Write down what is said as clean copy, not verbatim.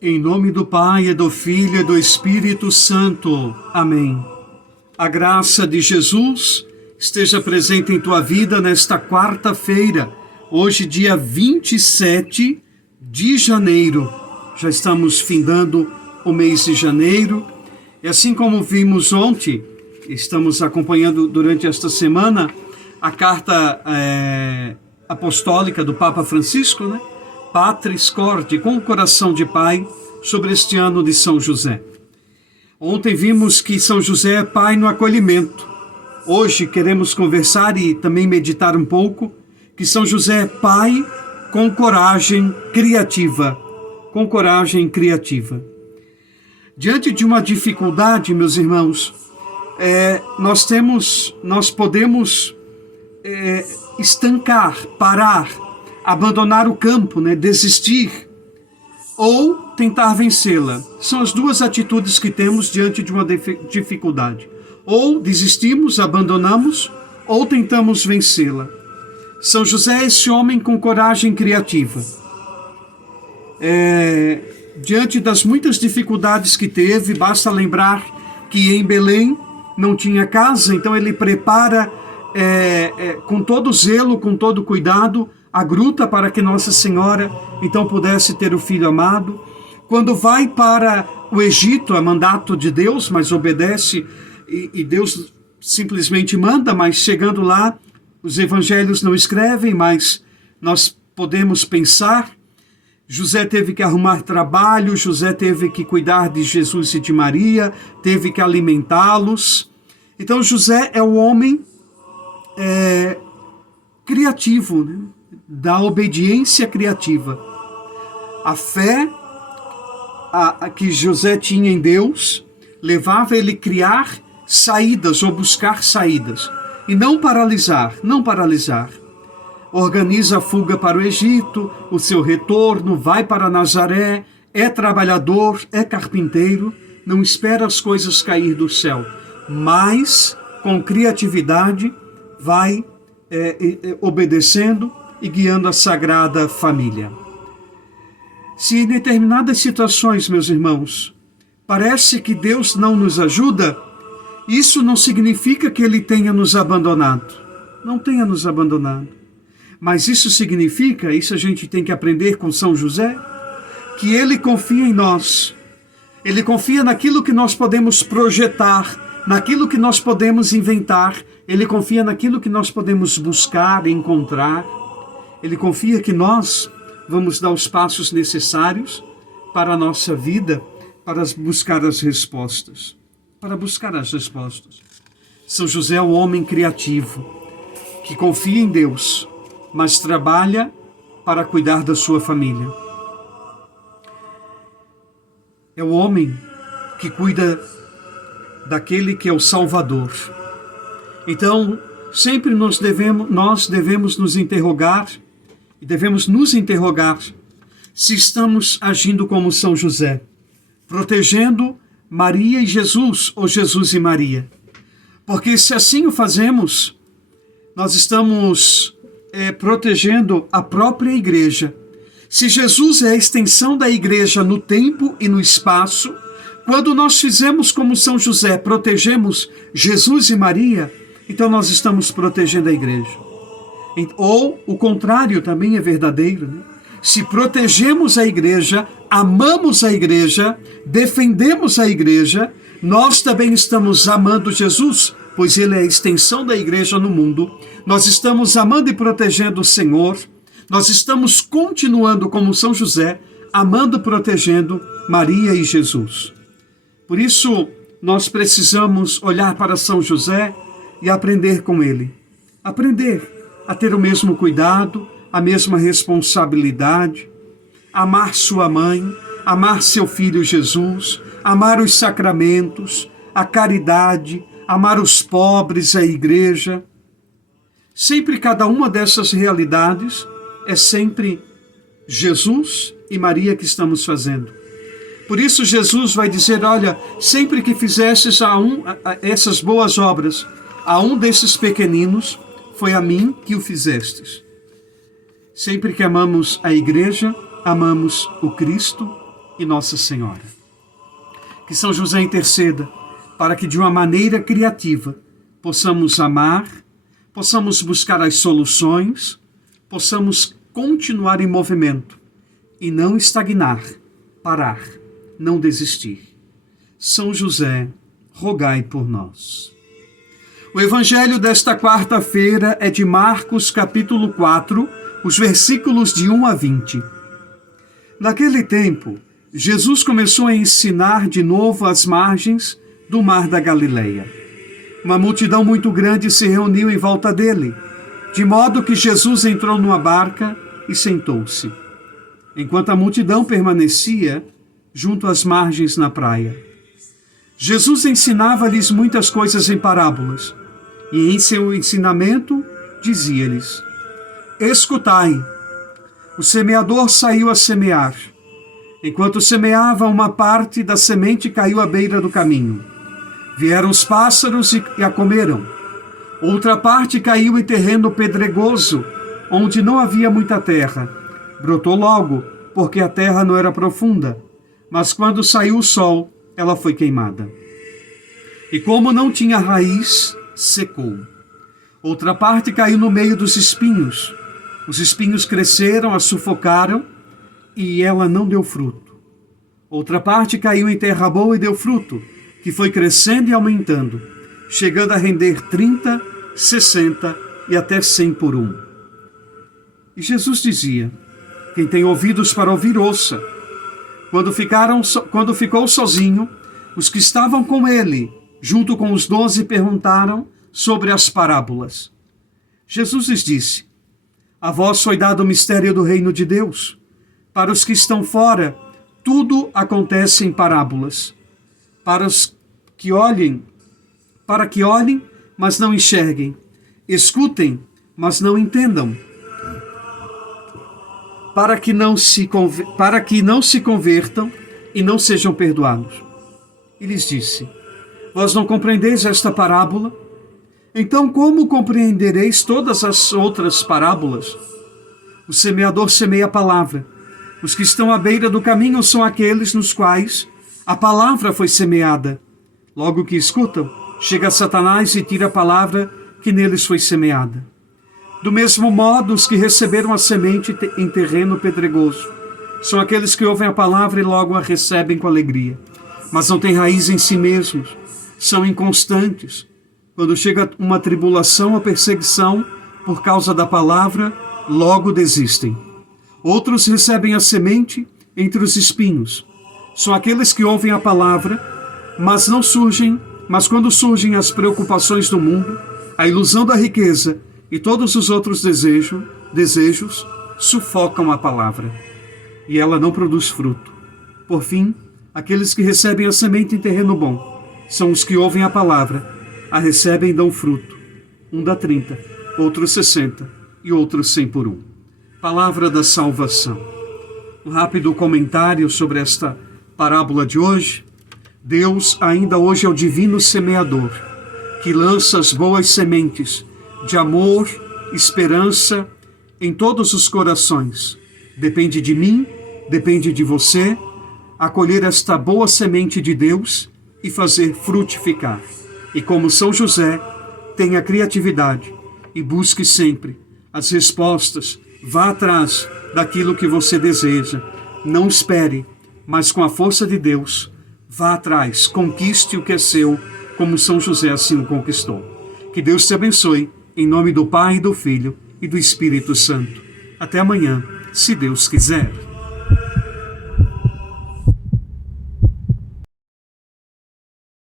Em nome do Pai, e do Filho e do Espírito Santo. Amém. A graça de Jesus esteja presente em tua vida nesta quarta-feira, hoje dia 27 de janeiro. Já estamos findando o mês de janeiro. E assim como vimos ontem, estamos acompanhando durante esta semana a carta apostólica do Papa Francisco, né? Patris Corde, com o coração de pai, sobre este ano de São José. Ontem vimos que São José é pai no acolhimento. Hoje queremos conversar e também meditar um pouco que São José é pai com coragem criativa. Com coragem criativa. Diante de uma dificuldade, meus irmãos, nós podemos estancar, parar, abandonar o campo, né? Desistir ou tentar vencê-la. São as duas atitudes que temos diante de uma dificuldade. Ou desistimos, abandonamos, ou tentamos vencê-la. São José é esse homem com coragem criativa. Diante das muitas dificuldades que teve, basta lembrar que em Belém não tinha casa, então ele prepara com todo zelo, com todo cuidado, a gruta para que Nossa Senhora então pudesse ter o filho amado. Quando vai para o Egito, é mandato de Deus, mas obedece, e Deus simplesmente manda, mas chegando lá, os evangelhos não escrevem, mas nós podemos pensar. José teve que arrumar trabalho, José teve que cuidar de Jesus e de Maria, teve que alimentá-los. Então José é o homem criativo, né? Da obediência criativa. A fé que José tinha em Deus levava ele a criar saídas ou buscar saídas e não paralisar. Organiza a fuga para o Egito, o seu retorno, vai para Nazaré, é trabalhador, é carpinteiro, não espera as coisas cair do céu, mas com criatividade vai obedecendo e guiando a Sagrada Família. Se em determinadas situações, meus irmãos, parece que Deus não nos ajuda, isso não significa que Ele tenha nos abandonado. Não tenha nos abandonado. Mas isso significa, isso a gente tem que aprender com São José, que Ele confia em nós. Ele confia naquilo que nós podemos projetar, naquilo que nós podemos inventar. Ele confia naquilo que nós podemos buscar, encontrar. Ele confia que nós vamos dar os passos necessários para a nossa vida, para buscar as respostas. São José é um homem criativo, que confia em Deus, mas trabalha para cuidar da sua família. É o homem que cuida daquele que é o Salvador. Então, sempre nós devemos nos interrogar, e devemos nos interrogar se estamos agindo como São José, protegendo Maria e Jesus, ou Jesus e Maria. Porque se assim o fazemos, nós estamos protegendo a própria igreja. Se Jesus é a extensão da igreja no tempo e no espaço, quando nós fizemos como São José, protegemos Jesus e Maria, então nós estamos protegendo a igreja. Ou o contrário também é verdadeiro, né? Se protegemos a igreja, amamos a igreja, defendemos a igreja, nós também estamos amando Jesus, pois Ele é a extensão da igreja no mundo. Nós estamos amando e protegendo o Senhor. Nós estamos continuando como São José, amando e protegendo Maria e Jesus. Por isso, nós precisamos olhar para São José e aprender com ele. Aprender a ter o mesmo cuidado, a mesma responsabilidade, amar sua mãe, amar seu filho Jesus, amar os sacramentos, a caridade, amar os pobres, a igreja. Sempre cada uma dessas realidades é sempre Jesus e Maria que estamos fazendo. Por isso Jesus vai dizer, olha, sempre que fizesses essas boas obras a um desses pequeninos, foi a mim que o fizestes. Sempre que amamos a igreja, amamos o Cristo e Nossa Senhora. Que São José interceda para que, de uma maneira criativa, possamos amar, possamos buscar as soluções, possamos continuar em movimento e não estagnar, parar, não desistir. São José, rogai por nós. O evangelho desta quarta-feira é de Marcos, capítulo 4, os versículos de 1 a 20. Naquele tempo, Jesus começou a ensinar de novo às margens do mar da Galileia. Uma multidão muito grande se reuniu em volta dele, de modo que Jesus entrou numa barca e sentou-se, enquanto a multidão permanecia junto às margens na praia. Jesus ensinava-lhes muitas coisas em parábolas, e em seu ensinamento dizia-lhes: Escutai, o semeador saiu a semear. Enquanto semeava, uma parte da semente caiu à beira do caminho. Vieram os pássaros e a comeram. Outra parte caiu em terreno pedregoso, onde não havia muita terra. Brotou logo, porque a terra não era profunda. Mas quando saiu o sol, ela foi queimada. E como não tinha raiz, secou. Outra parte caiu no meio dos espinhos. Os espinhos cresceram, a sufocaram, e ela não deu fruto. Outra parte caiu em terra boa e deu fruto, que foi crescendo e aumentando, chegando a render 30, 60 e até 100 por um. E Jesus dizia: quem tem ouvidos para ouvir, ouça. Quando ficou sozinho, os que estavam com ele, junto com os 12, perguntaram sobre as parábolas. Jesus lhes disse: a vós foi dado o mistério do reino de Deus. Para os que estão fora, tudo acontece em parábolas. Para que olhem, mas não enxerguem. Escutem, mas não entendam. Para que não se convertam e não sejam perdoados. E lhes disse: vós não compreendeis esta parábola? Então como compreendereis todas as outras parábolas? O semeador semeia a palavra. Os que estão à beira do caminho são aqueles nos quais a palavra foi semeada. Logo que escutam, chega Satanás e tira a palavra que neles foi semeada. Do mesmo modo, os que receberam a semente em terreno pedregoso são aqueles que ouvem a palavra e logo a recebem com alegria, mas não têm raiz em si mesmos, são inconstantes. Quando chega uma tribulação ou perseguição por causa da palavra, logo desistem. Outros recebem a semente entre os espinhos. São aqueles que ouvem a palavra, mas quando surgem as preocupações do mundo, a ilusão da riqueza e todos os outros desejos sufocam a palavra, e ela não produz fruto. Por fim, aqueles que recebem a semente em terreno bom são os que ouvem a palavra, a recebem e dão fruto. Um dá 30, outro 60 e outro 100 por um. Palavra da salvação. Um rápido comentário sobre esta parábola de hoje. Deus ainda hoje é o divino semeador, que lança as boas sementes de amor, esperança em todos os corações. Depende de mim, depende de você, acolher esta boa semente de Deus e fazer frutificar. E como São José, tenha criatividade e busque sempre as respostas. Vá atrás daquilo que você deseja. Não espere, mas com a força de Deus, vá atrás, conquiste o que é seu, como São José assim o conquistou. Que Deus te abençoe, em nome do Pai, do Filho e do Espírito Santo. Até amanhã, se Deus quiser.